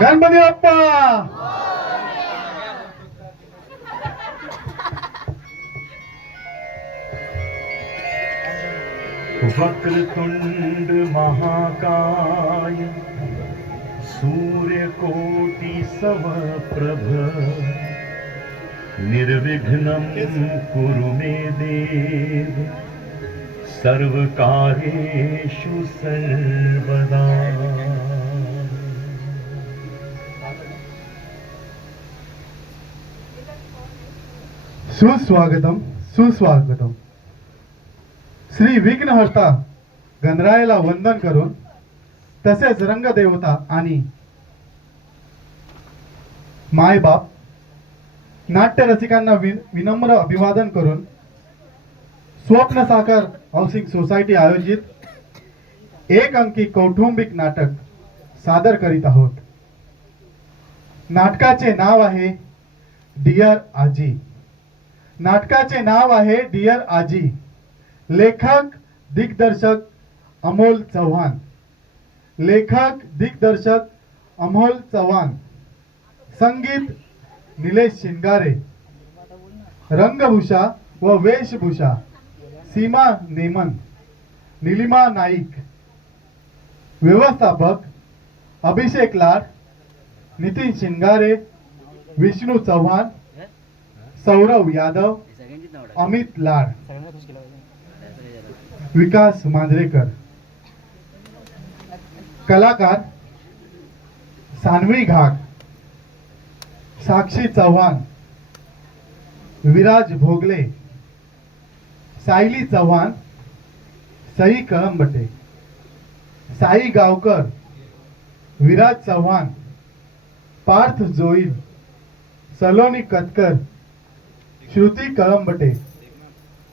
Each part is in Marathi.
गणपती बाप्पा. वक्रतुंड महाकाय सूर्यकोटि समप्रभ निर्विघ्नं कुरु मे देव सर्वकार्येषु सर्वदा. सुस्वागतम सुस्वागतम. श्री विघ्नहर्ता गणरायाला वंदन करून तसेच रंगदेवता आणि मायबाप नाट्य रसिकांना विनम्र अभिवादन करून स्वप्न साकार हाऊसिंग सोसायटी आयोजित एक अंकी कौटुंबिक नाटक सादर करीत आहोत. नाटकाचे नाव आहे डिअर आजी. नाटकाचे नाव आहे डिअर आजी. लेखक दिग्दर्शक अमोल चव्हाण. लेखक दिग्दर्शक अमोल चव्हाण. संगीत निलेश शिंगारे. रंगभूषा व वेशभूषा सीमा नेमन, निलिमा नाईक. व्यवस्थापक अभिषेक लाड, नितीन शिंगारे, विष्णू चव्हाण, सौरव यादव, अमित लाड, विकास मांजरेकर. कलाकार सानवी घाग, साक्षी चव्हाण, विराज भोगले, सायली चव्हाण, सई कळंबटे, साई गावकर, विराज चव्हाण, पार्थ जोईल, सलोनी कतकर, श्रुती कळंबटे,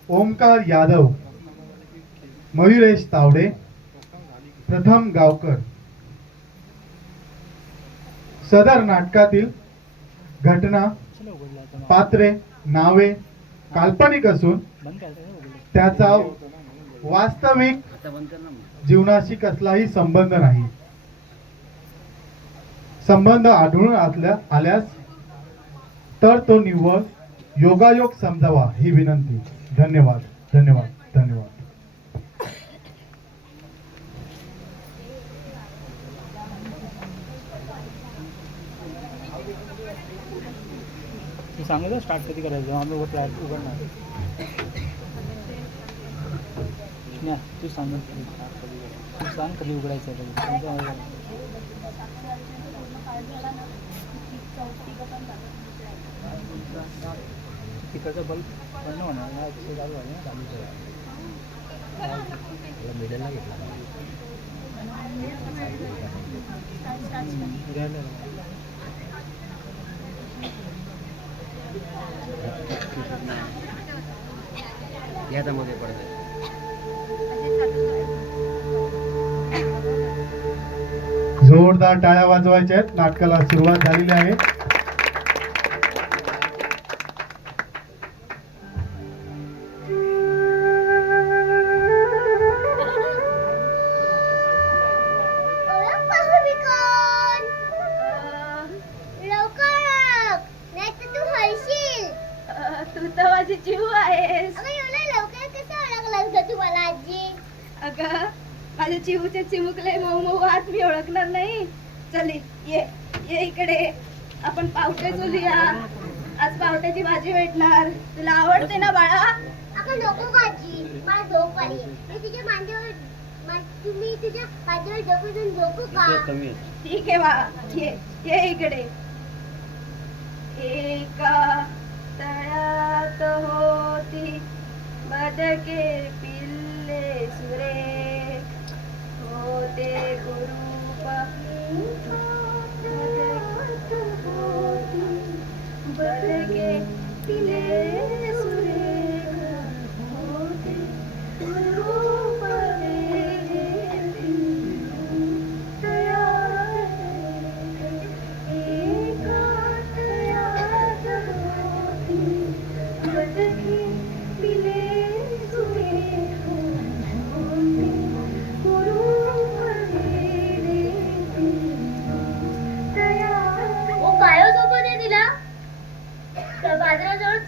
ओमकार यादव, मयुरेश तावडे, प्रथम गावकर. सदर नाटकातील घटना, पात्रे, नावे काल्पनिक असून त्याचा वास्तविक जीवनाशी कसलाही संबंध नाही. संबंध आढळून आल्यास तर तो निव्वळ योगायोग समजावा ही विनंती. धन्यवाद धन्यवाद धन्यवाद. सांगितलं स्टार्ट कधी करायचं आम्ही फ्लॅट उघडणार. तू सांग तू सांग कधी उघडायचं तिकडचा बल्ब बंद होणार ना चालू आहे ना चालू मिडलला घेतला. याच्यामध्ये पडते. जोरदार टाळ्या वाजवायच्या आहेत. नाटकाला सुरुवात झालेली आहे. तू तर माझी जीव आहेस. लवकर कसं ओळखलं ग तुम्हाला आजी? अगं माझ्या चिवूचे चिमुकले मऊ मऊ हात मी ओळखणार नाही. चली ये ये इकडे. आपण पावटे चुलूया. आज पावट्याची भाजी भेटणार. तुला आवडते ना बाळा? अगं नको भाजी, मला झोप आली. मी तुझ्या मांडीवर तुम्ही तुझ्या मांडीवर झोपून झोपू का? ठीक आहे बाळा, ये ये इकडे. एका तळ्यात होती बदके पिल्ले सुरेख होते गुरूप बदके पिल्ले सुरेख होते गुरूप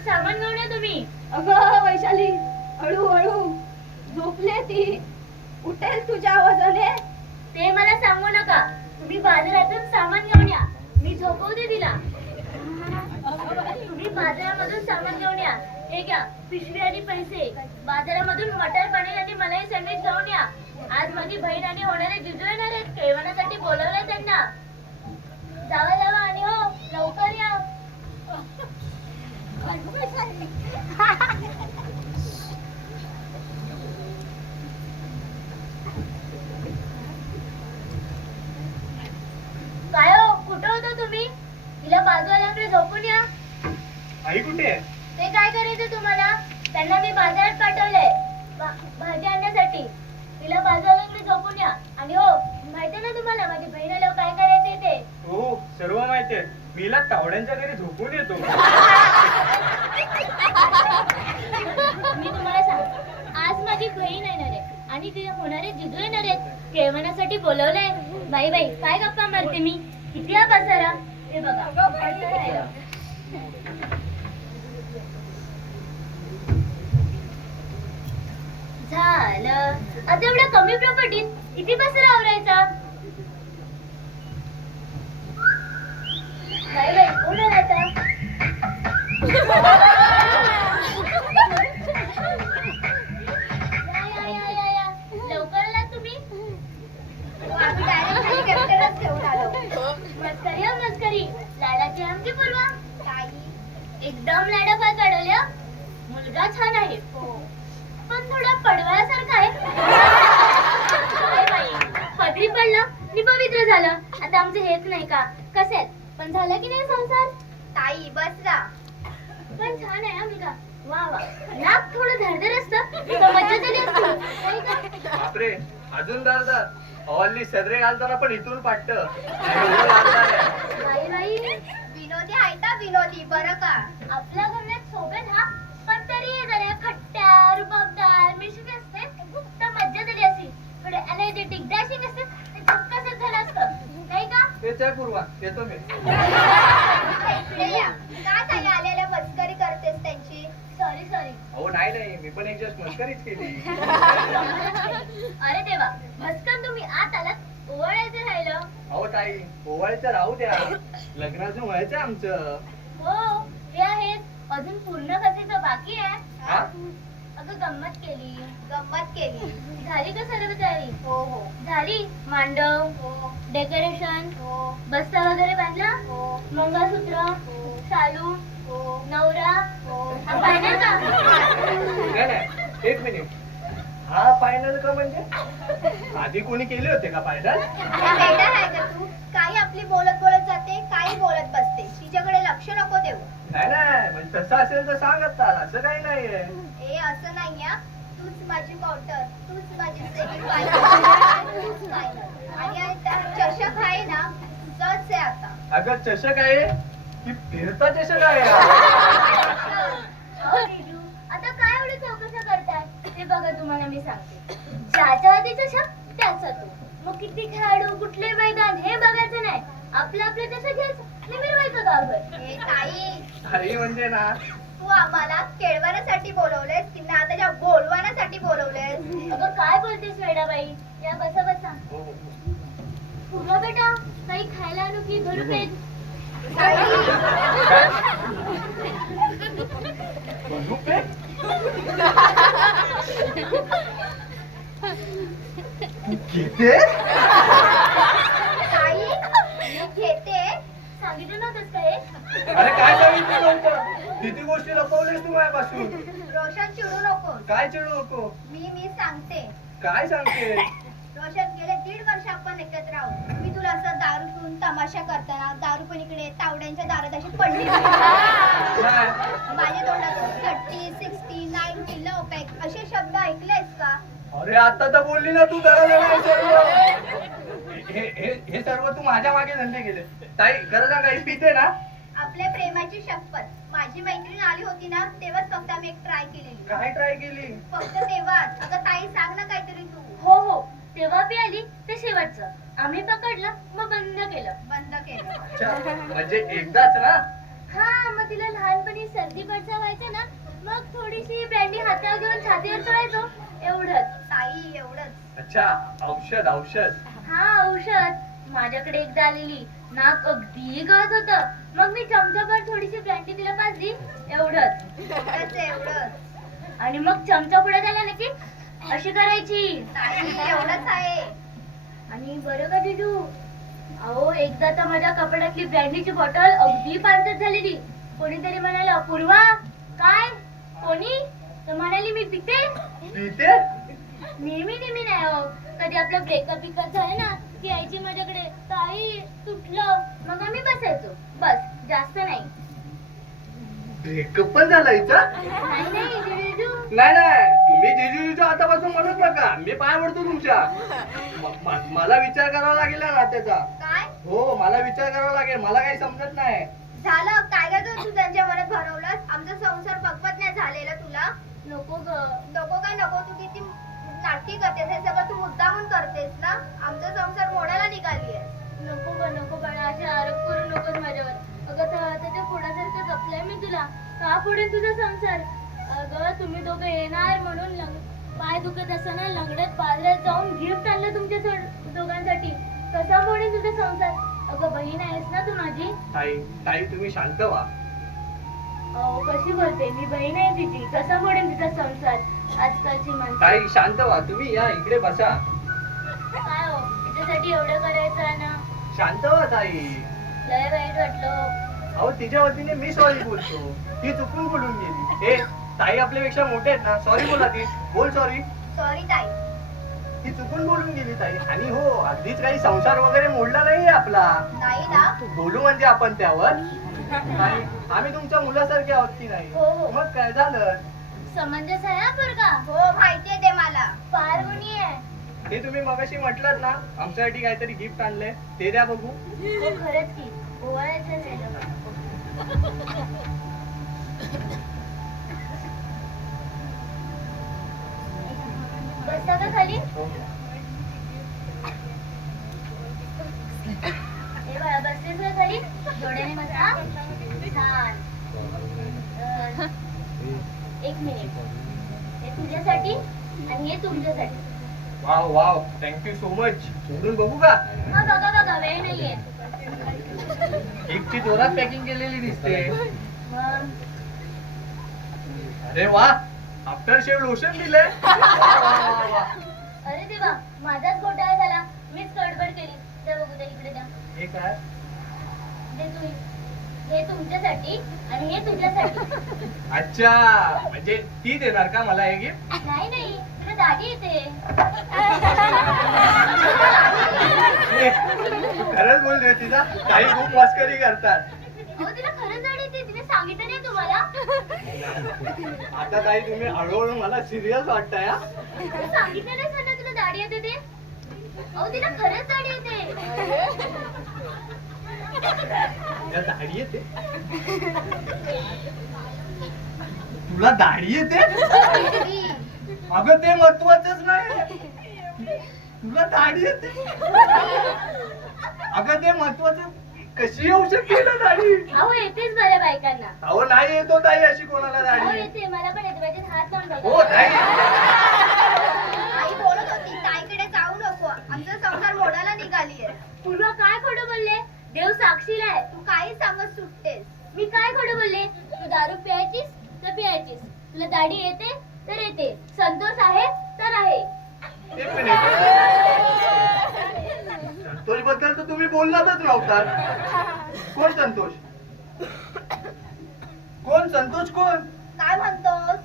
सामान घेऊन या तुम्ही. अगं वैशाली, हळू हळू झोपले ती, उठेल तुझ्या आवाजाने. ते मला सांगू नका, तुम्ही बाजारातून सामान घेऊन या, मी झोपवते तिला. तुम्ही बाजारामधून सामान घेऊन या. हे घ्या पिशवी आणि पैसे. बाजारामधून मटर पनीर आणि मलाई सँडविच घेऊन या. आज माझी बहीण आणि होणारे जिजू येणार आहेत, केळवणासाठी बोलवलंय त्यांना. जावा जावा आणि हो लवकर या. काय हो, कुठं होता तुम्ही? तिला बाजूवाल्याकडे झोपून या. आई कुठे आहे? ते काय करायचं तुम्हाला? त्यांना मी बाजारात पाठवलंय भाजी आणण्यासाठी. तिला बाजूवाल्याकडे झोपून या. आणि हो, माहितीये ना तुम्हाला माझी बहिणीला काय करायचंय ते? हो, सर्व माहितीये. मीला तावड्यांच्या घरी झोपून येतो. मी तुम्हाला सांगतो, आज माझी बहीण येणार आहे आणि तिला होणारे जिजू येणार आहेत, केळवणासाठी बोलवलंय. बाई बाई, काय गप्पा मारते मी? किती हा पसारा. हे बघा, पसारा आहे. झालं. आता एवढ्या कमी प्रॉपर्टीत किती पसारा आवरायचा? बाई बाई, कोण आला आता? या. लवकर आलात तुम्ही? मस्करी हो मस्करी. लाडाची आमची पूर्वा. एकदम लाडापात काढवल्या. मुलगा छान आहे, पण थोडा पडवळासारखा आहे. काय बाई, पदरी पडला आणि पवित्र झालं. आता आमचे हेच नाही का? कसे आहेत? पण झालं की नाही संसार? ताई बस जा. पण छान आहे हा मुलगा. वा वा. नाक थोडं धरधर असतं, तर मज्जा झाली असती. नाही का? बापरे, अजून दादा हल्ली सदरे घालताना पण इथून पाटत. बाई बाई, विनोदी आहे का विनोदी? बरं का, आपल्या घरात सोबत हा, पण तरी जरा खट्टा रुबाबदार मिश्रित असते, तर मज्जा झाली असती. थोडे एनर्जेटिक डॅशिंग असते, झक्कासच झालं असतं. नाही का? तेच आहे पूर्वा, येतो मी. काय झाले आलेल्या मस्करी करतेस त्यांची? Sorry sorry. अहो नाही, मी पण एक जस्ट मस्करीच केली. अरे देवा, भस्कन तुम्ही आत आलात, ओवाळायचं राहिलं. अहो ताई, ओवाळीचं राहू द्या, लग्नाचं व्हायचं आमचं. हो, ते आहेच. अजून पूर्ण कसेचं बाकी आहे. हा? अगं गंमत केली. झाली का सर्व तयारी? हो. झाली? मांडव, डेकोरेशन, बस्ता वगैरे बांधला, मंगळसूत्र, शालू, नवरा, हा फायनल का? नाही, एक मिनिट. हा फायनल का म्हणजे? आधी कोणी केले होते का फायनल? तू काही आपली बोलत बोलत जाते, काही बोलत बसते. तिच्याकडे लक्ष नको देऊ. नाही, म्हणजे तसं असेल तर सांगत असं काही नाहीये. ए असं नाही हा. तूच माझी कॉटर, तूच माझी सेकंड फायनल. आणि चषक आहे ना, तुझाच आहे आता. अगं चषक आहे की फिरता चषक आहे? आता काय एवढी चौकशा करताय? ते बघा, तुम्हाला मी सांगते, ज्याच्या आधी चषक त्याचा तो. मग किती खेळाडू, कुठले मैदान हे बघायचं नाही. आपलं चषक घ्यायचं आणि मिरवायचं गावभर. ताई म्हणजे ना, तू आम्हाला केळवण्यासाठी बोलवलेस की ना त्याच्या बोलवण्यासाठी बोलवलेस? अगं काय बोलतेस वेडाबाई? या बसा बसा. पूर्वा बेटा, काही खायला आणू की भरू पेट? किती? घेते सांगितलं नव्हतंस काय? अरे काय सांगितलं नव्हतं? किती गोष्टी लपवलीस तू माझ्यापासून. रोशन चिडू नको. काय चिडू नको? मी सांगते. काय सांगते? रोशन, गेले 1.5 वर्ष आपण एकत्र आहोत. मी तुला असं दारू पिऊन तमाशा करताना दारू पण इकडे तावड्यांच्या दारात अशी पडली. नाही. माझ्या तोंडातून 30, 60, 90 लवपॅक असे शब्द ऐकलेस का? अरे आता तर बोलली ना तू, हे सर्व. हे सर्व तू माझ्या मागे धंदे केले. ताई खरं सांगा, ही पिते ना? आपल्या प्रेमाची शपथ. माझी मैत्रीण आली होती ना, तेव्हाच फक्त आम्ही एक ट्राय केलेली. काय ट्राय केली? फक्त तेव्हाच. अगं ताई, सांग ना काहीतरी तू. हो, तेव्हा बी आली ते शेवटचं. आम्ही पकडलं, मग बंद केलं. अच्छा, म्हणजे एकदाच ना? हा मग तिला लहानपणी सर्दी पडसा व्हायचं ना, मग थोडीशी ब्रँडी हातावर घेऊन छातीवर चढायचो, एवढंच. ताई एवढंच. अच्छा, औषध औषध. हा औषध. माझ्याकडे एकदा आलेली, नाक अगदी गळत होतं, मग मी चमचाभर थोडीशी ब्रँडी तिला पाजली, एवढंच. एवढंच. आणि मग चमचा पुढे झाला ना की अशी करायची. एवढंच आहे. आणि बरं का जिजू, अहो एकदा तर माझ्या कपड्यातली ब्रँडीची बॉटल अगदी पांचट झालेली. कोणीतरी म्हणाला, पूर्वा काय? कोणी? तर म्हणाली, मी पिते. पिते? नेहमी नाही हो. कधी आपलं ब्रेकअप बिकअप झालं ना की यायची माझ्याकडे, ताई तुटलं, मग आम्ही बसायचो, बस, जास्त नाही. ब्रेकअप पण झाला हिचा? नाही जिजू. नाही नाही, तुम्ही जिजू आतापासून म्हणत नका, मी पाय पडतो तुमच्या. मला विचार करावा लागेल ना त्याचा. काय हो, मला विचार करावा लागेल, मला काही समजत नाही. झालं? काय काय तू त्यांच्या मनात भरवलंस? आमचा संसार पकपत नाही झालेला तुला. नको ग. नको काय नको? तू किती नाटकी करतेस, हे सगळं तू मुद्दामून करतेस ना. आमचा संसार मोडायला निघालीये. नको ग नको बाळा, असे आरोप करू नकोस माझ्यावर. अगं त्याच्या पुढासारखं जपलंय मी तुला. का पुढे तुझा संसार? अगं तुम्ही दोघं येणार म्हणून पाय दुखत असताना लंगड्यात बाजारात जाऊन गिफ्ट आणलं तुमच्या दोघांसाठी. कसा मोडेल तुझा संसार? अगं बहीण आहेस ना तू माझी. ताई तुम्ही शांत व्हा. अहो कशी बोलते, मी बहीण आहे तिची. कसा मोडेल तिचा संसार? आजकालची माणसं. ताई शांत व्हा, तुम्ही या इकडे बसा. काय हो, तिच्यासाठी एवढं करायचं आहे ना? शांत व्हा ताई. लय वाईट वाटलं. अहो तिच्या वतीने मी सॉरी बोलतो, ती चुकून बोलून गेली. हे ताई आपल्यापेक्षा मोठे आहेत ना, सॉरी बोला. ती बोल सॉरी. सॉरी ताई. ती चुकून बोलून गेली ताई. आणि हो, अगदीच काही संसार वगैरे मोडला नाहीये आपला. नाही ना? बोलू म्हणजे आपण त्यावर. आणि आम्ही तुमच्या मुलासारखे आहोत की नाही? हो, हो. मग काय झालं? समंजस आहे हा पोरगा. हो माहितीये ते मला. फार गुणी आहे. हे तुम्ही मगाशी म्हटलात ना, आमच्यासाठी काहीतरी गिफ्ट आणलंय, ते द्या बघू. हो खरंच की, ओवाळायचं झालं. बसता का खाली? हे बघा, बसतेस का खाली? जोड्याने बसा. छान. एक मिनिट. हे तुझ्यासाठी आणि हे तुमच्यासाठी. Wow wow, thank you so much. उघडून बघू का? हा बघा बघा, वेळ नाहीये. केकची जोरात पॅकिंग केलेली दिसते. मग अरे वा, आफ्टर शेव लोशन दिलंय. वा, वा, वा, वा. अरे देवा, माझाच घोटाळा झाला. मीच गडबड केली. द्या बघू, द्या इकडे द्या. हे काय? दे तू. हे तुमच्यासाठी आणि हे तुझ्यासाठी. अच्छा, म्हणजे ती देणार का मला हे गिफ्ट? नाही नाही, तुला दाढी येते. खरंच बोलतोय, तिचा काही खूप मस्करी करतात. अहो तिला खरंच दाढी येते. तिने सांगितलं नाही तुम्हाला? आता ताई तुम्ही हळूहळू मला सिरियस वाटताय. हा? तिने सांगितलं नाही सर तुला दाढी येते ते. अहो तिला खरंच दाढी येते. तुला दाढी येते? तुला दाढी येते? अगं ते महत्वाचंच नाही. तुला दाढी येते? अगं ते महत्वाचं. कशी येऊ शकते ना दाढी? अहो येतेच बऱ्या बायकांना. अहो नाही येतो ताई अशी कोणाला अहो दाढी. येते, मला पण येते. माझे हात लावून हो बघा. ताई. आई बोलत होती, ताईकडे जाऊ नको, आमचा संसार मोडायला निघालीये. पूर्वा काय खोटं बोलले? देव साक्षीला आहे. तू काही सांगत सुटतेस. मी काय खोटं बोलले? तू दारू प्यायचीस तर प्यायचीस. तुला दाढी येते तर येते. संतोष आहे तर आहे. एक मिनिट. संतोष बद्दल तर तुम्ही बोललातच नव्हता. कोण संतोष? कोण संतोष? कोण? काय म्हणतोस?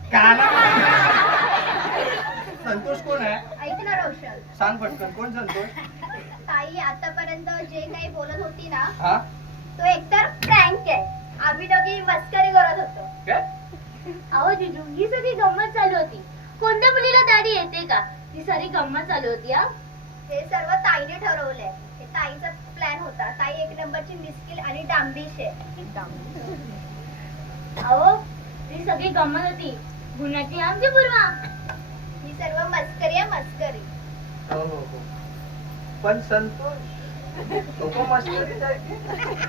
संतोष कोण आहे? ऐक ना रोशन, सांग पटकन, कोण संतोष? ताई आतापर्यंत जे काही बोलत होती ना, हा तो एकतर प्रँक आहे. आम्ही दोघी मस्करी करत होतो. काय? अहो जिजू, ही सगळी गंमत चालू होती. कोणत्या मुलीला दाढी येते का? ही सारी गंमत चालू होती. हा, हे सर्व ताईने ठरवलंय. हे ताईचा प्लॅन होता. ताई एक नंबरची मिस्किल आणि डांबिश आहे. अहो ही सगळी गंमत होती. गुन्ह्याची आमची पूर्वा. ही सर्व मस्करी आहे, मस्करी. हो हो हो. पण संतोष लोक मस्करीत आहेत.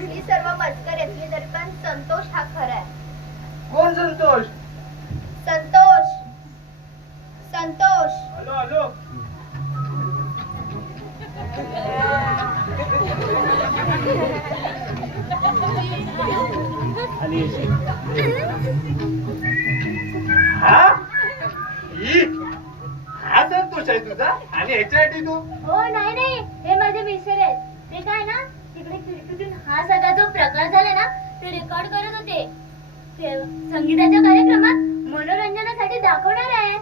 ही सर्व मस्कर येतली तरी पण संतोष हा खरा आहे. कोण संतोष? Santosh Santosh hello hello. खाली येशील. हा हा संतोष आहे तुझा आणि ह्याच्यासाठी तू हो नाही नाही हे माझे मिस्टर आहेत. ते काय ना तिकडे खिडकीतून हा सगळा जो प्रकार झाला ना ते रेकॉर्ड करत होते. ते संगीताच्या कार्यक्रमात मनोरंजनासाठी दाखवणार आहे.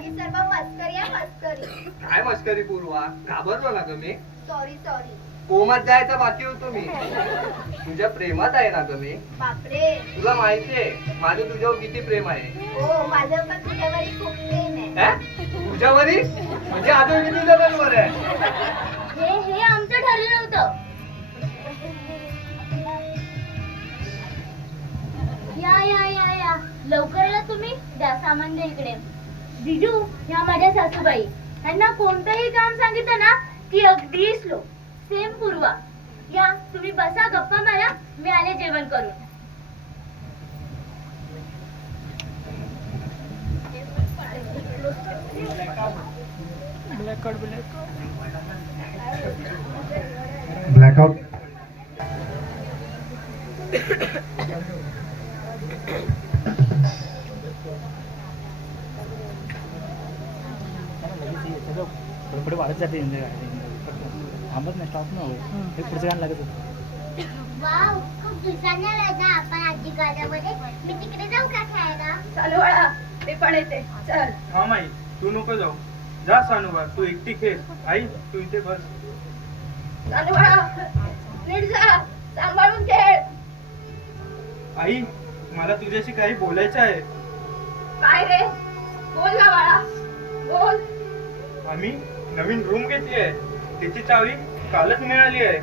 ही सर्व मस्करी आहे मस्करी. काय मस्करी पूर्वा, घाबरलो ना तुम्ही? Sorry sorry. कोमात जायचा बाकी होतो मी. तुझ्या प्रेमात आहे ना तुम्ही? बापरे. तुला माहितीये माझं तुझ्यावर किती प्रेम आहे. हो माझं पण तुझ्यावरही खूप प्रेम आहे. हा? तुझ्यावरी म्हणजे अजून किती जणांवर आहे? हे आमचं ठरलं नव्हतं. या या या या लवकर या तुम्ही. द्या सामान द्या इकडे. बिजू ह्या माझ्या सासूबाई. त्यांना कोणतंही काम सांगितलं ना की अगदी स्लो. सेम पूर्वा. या तुम्ही बसा गप्पा मारा. मी आले जेवण करून. ब्लॅकआउट. पुढे पुढे वाढत जाते थांबत नाही. स्टॉप न हे पुढचं गाणं लागत होतं. वाव खूप दिवसांनी आलाय ना आपण आजी गाण्यामध्ये. मी तिकडे जाऊ का खेळायला? चालू बाळा ते पण येते. चल हा माई तू नको जाऊ. जा सानूबा तू एकटी खेळ. आई तू इथे बस. चालू बाळा नीट जा. सांभाळून खेळ. आई मला तुझ्याशी काही बोलायचं आहे. काय रे? बोल ना बाळा बोल. आम्ही नवीन रूम घेतली आहे. त्याची चावी कालच मिळाली आहे.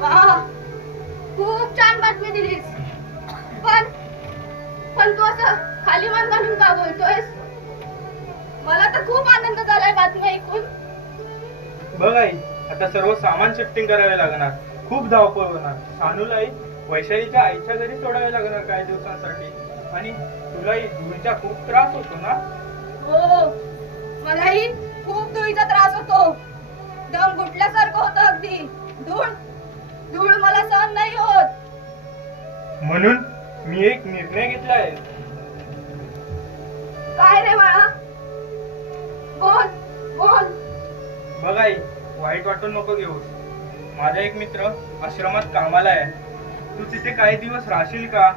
वा खूप छान बातमी दिलीस. पण तू असं खाली मान घालून का बोलतोयस? मला तर खूप आनंद झालाय बातमी ऐकून. बघ आई आता सर्व सामान शिफ्टिंग करावे लागणार. खूप धावपळ होणार. सानूलाही वैशालीच्या आईच्या घरी सोडावे लागणार काही दिवसांसाठी. आणि तुलाही धुळीचा खूप त्रास होतो ना. हो मलाही खूप धुळीचा त्रास होतो. दम घुटल्यासारखं होतं अगदी. धूळ धूळ मला सहन नाही होत. म्हणून मी एक निर्णय घेतला आहे. काय रे बाळा? बोल बोल. बघ आई वाईट वाटून नको घेऊस. माझा एक मित्र आश्रमात कामाला आहे. तू तिथे काही दिवस राहशील का?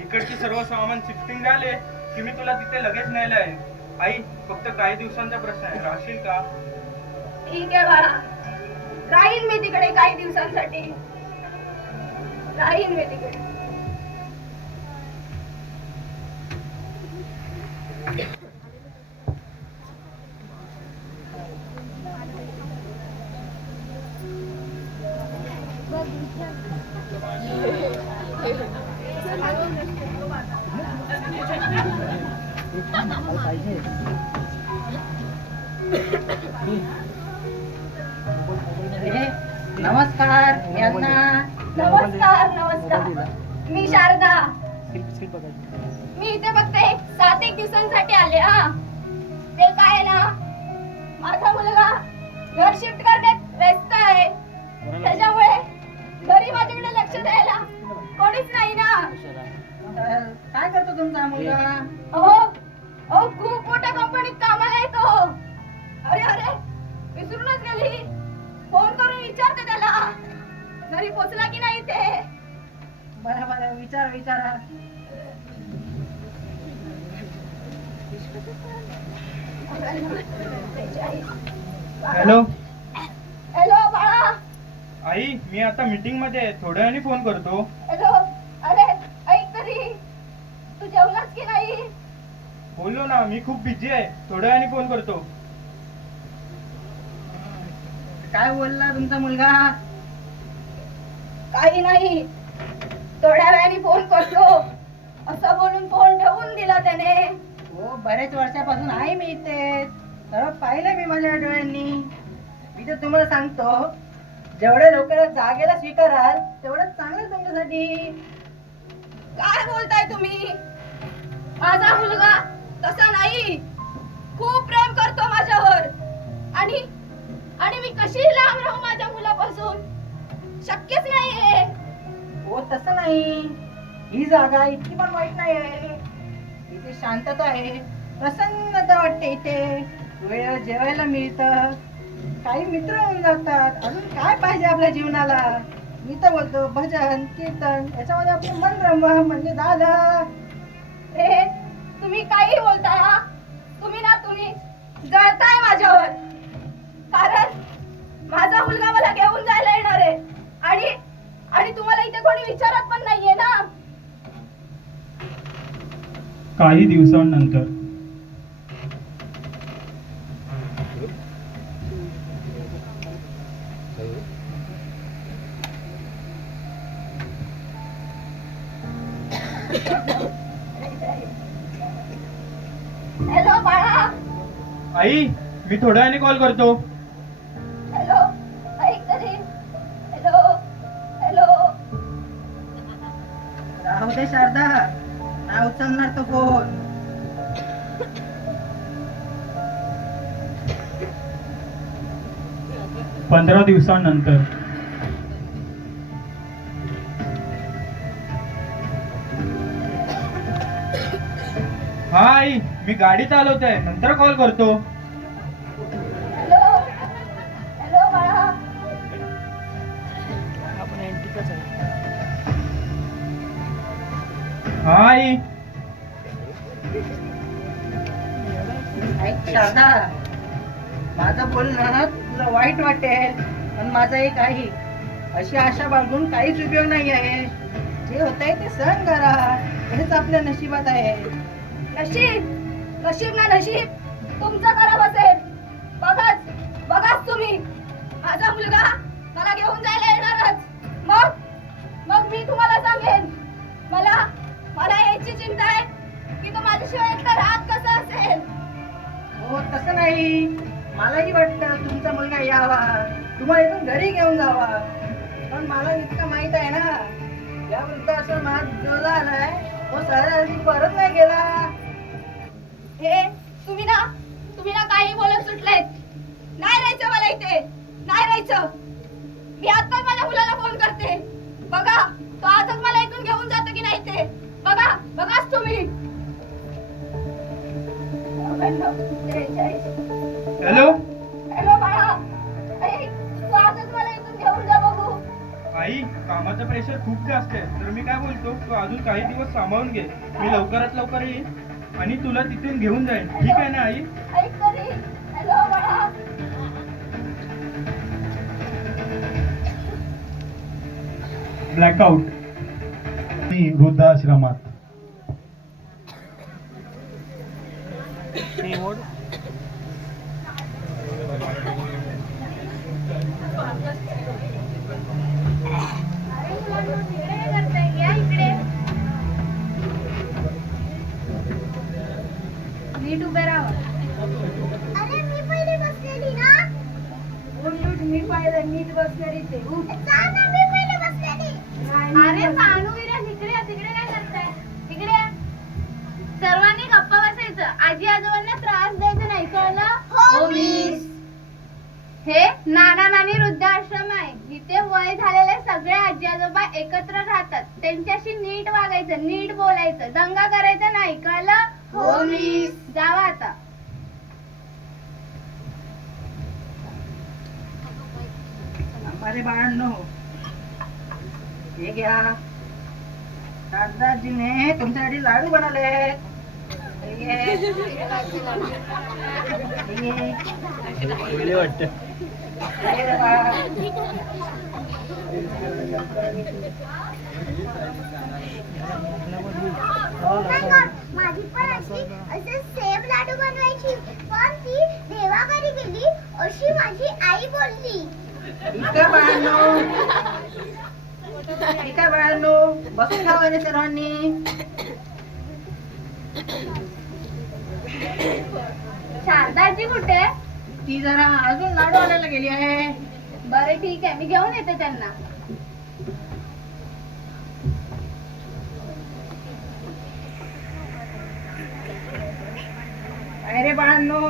इकडची सर्व सामान शिफ्टिंग झाले की मी तुला तिथे लगेच न्यायला आहे. आई फक्त काही दिवसांचा प्रश्न आहे. राहशील का? ठीक आहे बाळा. राहीन मी तिकडे काही दिवसांसाठी. राहीन मी तिकडे. पाहिजे. नमस्कार यांना. नमस्कार नमस्कार. मी शारदा. स्किप बघा. मी इथे फक्त 7-1 दिवसांसाठी आले. हा ते काय आहे ना माझा मुलगा घर शिफ्ट करण्यात व्यस्त आहे. त्याच्यामुळे घरी माझ्याकडे लक्ष द्यायला कोणीच नाही ना. काय करतो तुमचा मुलगा? अहो खूप मोठ्या कंपनीत कामाला येतो. अरे अरे विसरूनच गेली. फोन करून विचारते त्याला घरी पोचला की नाही ते. बरं बरं विचारा. हॅलो हॅलो बाळा. आई मी आता मीटिंग मध्ये आहे. थोड्या वेळाने फोन करतो. हॅलो. अरे ऐक तरी तू जेवलास की नाही? बोललो ना मी खूप बिझी आहे. थोड्या वेळाने फोन करतो. काय बोलला तुमचा मुलगा? काही नाही थोड्या वेळाने फोन करतो असं बोलून फोन ठेवून दिला त्याने. हो बरेच वर्षापासून आहे मी इथे. सर्व पाहिलं मी माझ्या डोळ्यांनी. मी तर तुम्हाला सांगतो जेवढे लवकर जागेला स्वीकाराल तेवढं चांगलं तुमच्यासाठी. काय बोलताय तुम्ही? माझा मुलगा तसा नाही. खूप प्रेम करतो माझ्यावर. आणि आणि मी कशी लांब राहू माझ्या मुलापासून? शक्यच नाहीये. हो तसं नाही. ही जागा इतकी पण वाईट नाही आहे. इथे शांतता आहे, प्रसन्नता वाटते. इथे वेळ जेवायला मिळतं, काही मित्र होऊन जातात. अजून काय पाहिजे आपल्या जीवनाला? मी तर बोलतो भजन कीर्तन याच्यामध्ये आपलं मन रमवा म्हणजे झालं. हे तुम्ही काही बोलताय हा? तुम्ही जळताय माझ्यावर. कारण माझा मुलगा मला घेऊन जायला येणार आहे. आणि तुम्हाला इथे कोणी विचारत पण नाहीये ना. काही दिवसांनंतर हॅलो बाळा. आई मी थोड्या वेळाने कॉल करतो. हॅलो ऐक तरी. Hello hello. राहू दे शारदा, नाही उचलणार तो फोन. पंधरा दिवसांनंतर हा आई मी गाडी चालवतोय, नंतर कॉल करतो. हॅलो हॅलो बाळा. आपण एंटीकच आहे. हा आई. ऐक शारदा, माझं बोलणं तुला वाईट वाटेल पण माझं एक आहे. अशी आशा बाळगून काहीच उपयोग नाही आहे. जे होतंय ते सहन करा, हेच आपल्या नशिबात आहे. नशीब ना नशीब तुमचं खराब असेल. बघाच तुम्ही. माझा मुलगा मला घेऊन जायला येणारच. मग मी तुम्हाला सांगेन. मला याची चिंता आहे की तो माझ्याशिवाय एकटा राहत कसा असेल. हो तसं नाही. मलाही वाटतं तुमचा मुलगा यावा, तुम्हाला इथून घरी घेऊन जावा. पण मला इतकं माहित आहे ना, या वृद्धाश्रमात जो आलाय तो सहजासहजी परत नाही गेला. हे तुम्ही ना काही बोलत सुटलेत. नाही राहायचं मला इथे. नाही राहायचं. मी आताच माझ्या मुलाला फोन करते. बघा तो आजच मला इथून घेऊन जातो की नाही ते. बघाच तुम्ही. हॅलो हॅलो बाळा. तू आजच मला इथून घेऊन जा बघू. आई कामाचं प्रेशर खूप जास्त आहे, तर मी काय बोलतो तू अजून काही दिवस सांभाळून घे. मी लवकरात लवकर येईन आणि तुला तिथून घेऊन जाईन. ठीक आहे ना आई? ऐक तरी. हॅलो बाळा. ब्लॅकआउट आणि वृद्धाश्रमात. नीट उभे राहा. अरे मी पहिले बसलेली ना. मी पाहिलं नीट बसणारी ते. सांग ना, मी पहिले बसलेली. अरे सानू विराज तिकडे काय करताय? तिकडे सर्वांनी गप्पा बसायचं. आजी आजोबांना त्रास द्यायचा नाही, कळलं? हो, मिस. हे नाना नानी वृद्धाश्रम आहे. जिथे वय झालेले सगळे आजी आजोबा एकत्र राहतात. त्यांच्याशी नीट वागायचं, नीट बोलायचं, दंगा करायचा नाही, कळलं? हो, मिस. जावा आता. माझे बाळांनो, हे घ्या. दादाजीने तुमच्यासाठी लाडू बनवले. हे घे. हे रे बाळा. माझी पण असे सेम लाडू बनवायची, पण ती देवाघरी गेली अशी माझी आई बोलली. ठीक आहे बाळांनो, बसून खावा रे सर्वांनी. शारदाजी कुठे? ती जरा अजून लाडू आणायला गेली आहे. बरं ठीक आहे, मी घेऊन येते त्यांना. काय रे बाळांनो,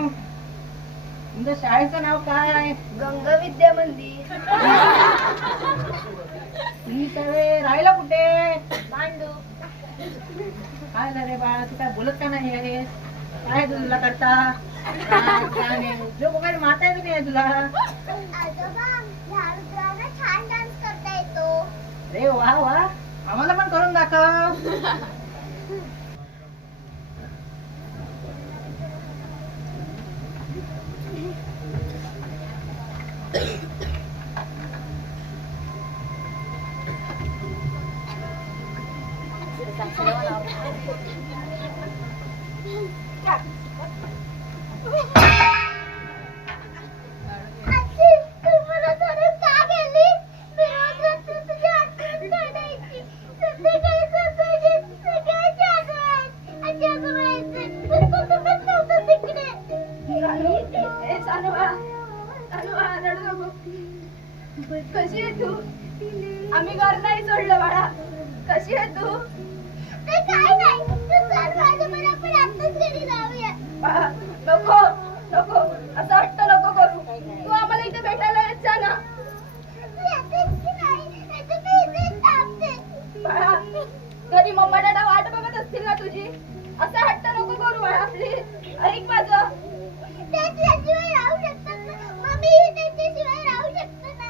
तुमच्या शाळेचं नाव काय? गंगा विद्या मंदिर. तुम्ही सगळे राहिला कुठे? मांडू. काय झाले बाळा, तू काय बोलत का नाही आहेस? काय तुला करता? गाणे जो वगैरे माता येत नाही तुला? आजोबा, ह्या रुद्राला छान डान्स करता येतो. अरे वा वा, आम्हाला पण करून दाखव. कशी आहे तू? आम्ही घर नाही सोडलं बाळा. कशी आहे तू? ते काय नाही, तू चल माझ्याबरोबर, आपण आत्ताच घरी जाऊया. बाळा, नको नको, असं हट्ट नको करू. तू आम्हाला इथे भेटायला येत जा ना. बाळा, घरी मम्मा डॅडा वाट बघत असतील ना तुझी. असं हट्ट नको करू बाळा, प्लीज ऐक माझं. त्याच्याशिवाय राहू शकतात ना मम्मी, त्याच्याशिवाय राहू शकतो ना.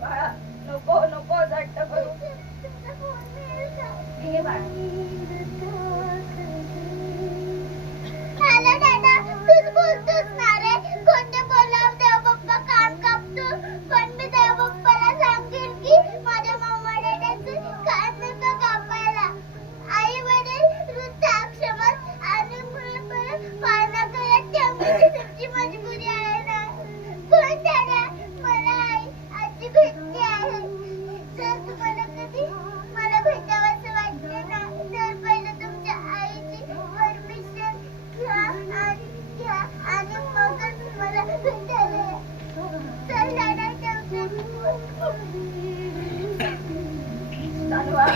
बाळा, नको नको असं हट्ट करू. ठीक आहे बाळा. हॅलो दादा, तूच बोलतोस ना रे? कोणते बोलाव तेव्हा पप्पा कान कापतो. पण मी तेव्हा पप्पाला सांगेन की माझ्या मम्मा डॅडाचं कान नको कापायला. आई वडील वृद्धाश्रमात आणि पाळणा करत ठेवण्याची तुमची मजबुरी आहे ना. पण दादा, मला आई आजी भेटली आहे. जर तुम्हाला कधी मला भेटावंसं वाटलं ना, तर पहिलं तुमच्या आईची परमिशन घ्या आणि मगच मला भेटायला या. चल दादा, ठेवते. चालवा,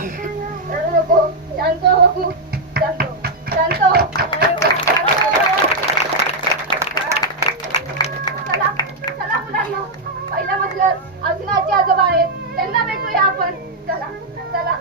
नको, शांत हो बघू, शांत हो, शांत हो. चला चला मुलांना, पहिल्या मजल्यावर अजून आजी आजोबा आहेत, त्यांना भेटूया आपण. चला चला.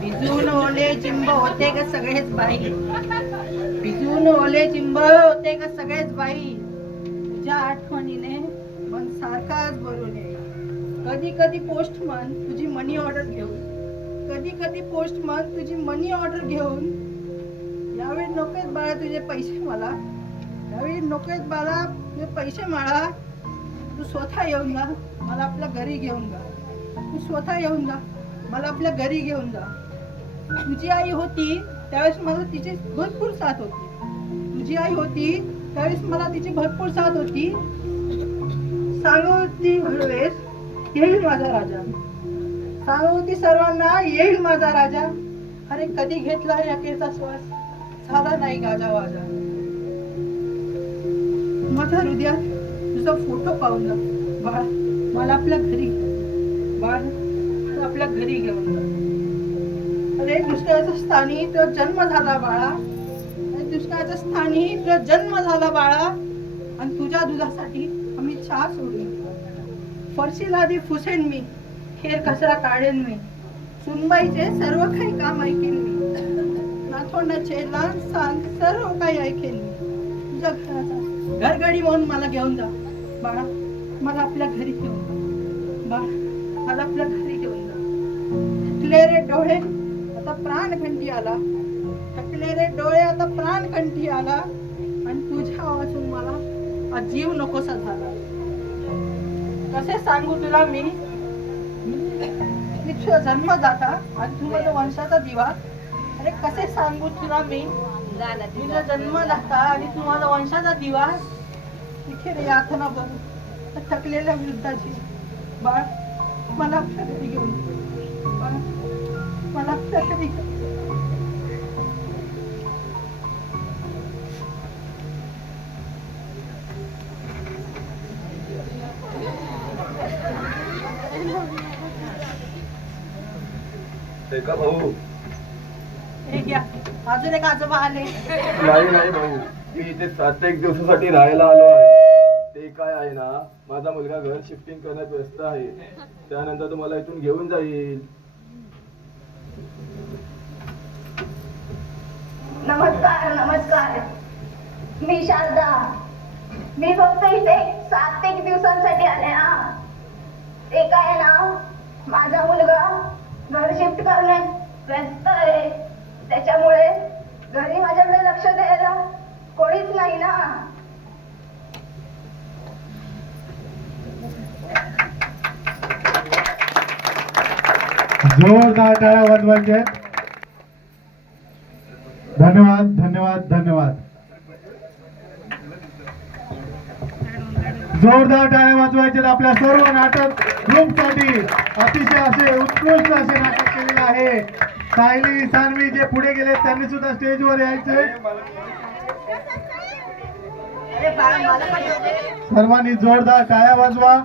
भिजून ओले चिंब होते का सगळेच बाई? भिजून ओले चिंब होते का सगळेच बाई? तुझ्या आठवणीने मन सारखाच भरून येईल. कधी कधी पोस्टमन तुझी मनी ऑर्डर घेऊन, कधी कधी पोस्टमन तुझी मनी ऑर्डर घेऊन. यावेळी नकोच बाळा तुझे पैसे मला, यावेळी नकोच बाळा तुझे पैसे मला. तू स्वतः येऊन जा, मला आपल्या घरी घेऊन जा. तू स्वतः येऊन जा, मला आपल्या घरी घेऊन जा. तुझी आई होती त्यावेळेस मला तिची भरपूर साथ होती. तुझी आई होती त्यावेळेस मला तिची भरपूर साथ होती. सांगती वेळेस येईल माझा राजा, सांगती सर्वांना येईल माझा राजा. अरे कधी घेतला याकेचा श्वास, झाला नाही गाजावाजा. माझ्या हृदयात तुझा फोटो पाहून जा बाळा, मला आपल्या घरी बाळ, आपल्या घरी घेऊन जा. अरे दुसऱ्याच्या स्थानी तो जन्म झाला बाळा, दुसऱ्याच्या स्थानी तो जन्म झाला बाळा. आणि तुझ्या दुधासाठी आम्ही चहा सोडून, फरशी लादी फुसेन मी, खेर कचरा काढेन मी, सुनबाईचे सर्व काही काम ऐकेन मी, नाथोंडाचे लहान सहान सर्व काही ऐकेन मी. तुझ्या घराचा घरगडी म्हणून मला घेऊन जा बाळा, मला आपल्या घरी घेऊन जा बाळा, मला आपल्या घरी घेऊन जा. थकले रे डोळे आता प्राणकंठी आला, थकले रे डोळे आता प्राणकंठी आला. आणि तुझ्या वाचून मला आज जीव नकोसा झाला. कसे सांगू तुला मी तुझा जन्मदाता आणि तू माझ्या वंशाचा दिवा. अरे कसे सांगू तुला मी तुझा जन्मदाता आणि तू माझा वंशाचा दिवा. इथे रे यातना बघू त्या थकलेल्या वृद्धाची. बाळ मला आपल्या घरी घेऊन ये. बाळ मला आपल्या घरी घेऊन ये. ते का भाऊ? हे घ्या अजून एक आजोबा आले. नाही नाही भाऊ, मी इथे 7 दिवसासाठी राहायला आलो आहे. ते काय आहे ना, माझा मुलगा घर शिफ्टिंग करण्यात व्यस्त आहे. त्यानंतर तुम्हाला इथून घेऊन जाईल. नमस्कार नमस्कार, मी शारदा. मी फक्त इथे 7 दिवसांसाठी आले ना. ते काय ना, माझा मुलगा घर शिफ्ट करण्यात व्यस्त आहे. त्याच्यामुळे घरी माझ्याकडे लक्ष द्यायला कोणीच नाही ना. जोरदार टाळ्या वाजवायचे. धन्यवाद धन्यवाद धन्यवाद. जोरदार टाळ्या वाजवायचे आपल्या सर्व नाटक ग्रुप साठी. अतिशय असे उत्कृष्ट असे नाटक केलेलं आहे. सायली सानवी जे पुढे गेले त्यांनी सुद्धा स्टेजवर यायचे. अरे बाळ मला पण येऊ दे. सर्वांनी जोरदार टाळ्या वाजवा.